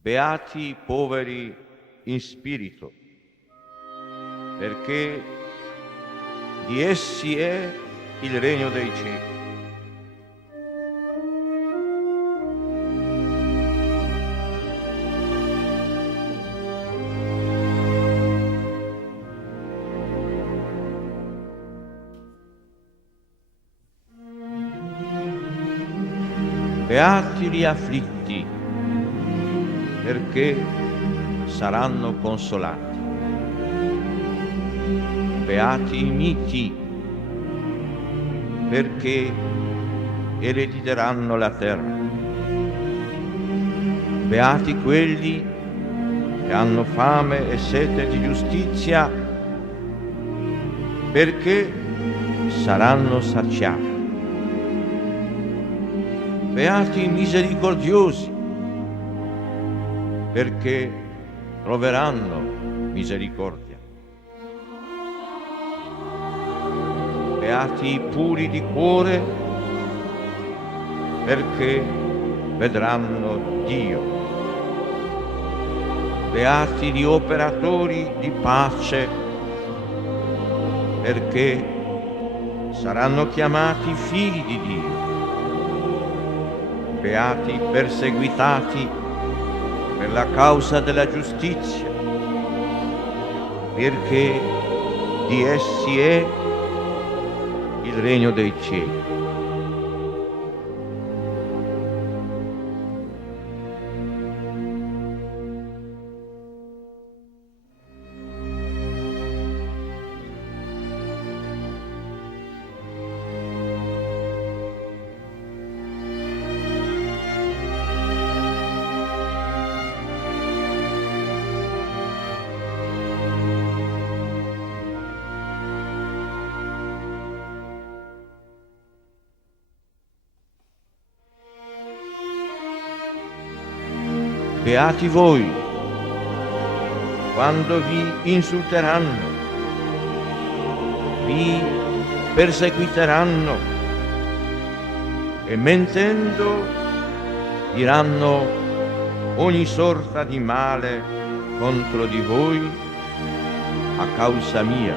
Beati i poveri in spirito, perché di essi è il regno dei cieli. Beati gli afflitti, perché saranno consolati. Beati i miti, perché erediteranno la terra. Beati quelli che hanno fame e sete di giustizia, perché saranno saziati. Beati i misericordiosi, perché troveranno misericordia. Beati i puri di cuore, perché vedranno Dio. Beati gli operatori di pace, perché saranno chiamati figli di Dio. Beati i perseguitati per la causa della giustizia, perché di essi è il regno dei cieli. Beati voi, quando vi insulteranno, vi perseguiteranno e mentendo diranno ogni sorta di male contro di voi a causa mia.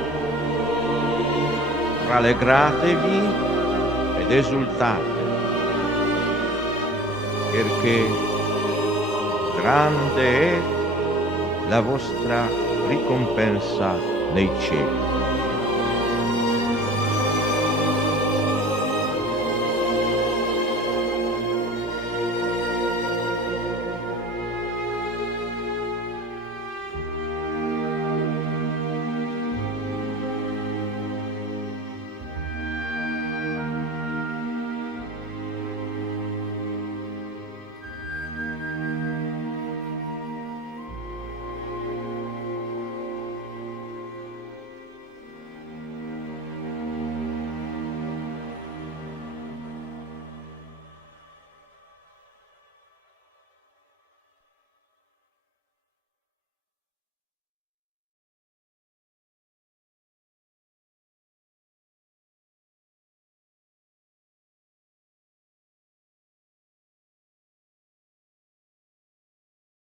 Rallegratevi ed esultate, perché grande è la vostra ricompensa nei cieli.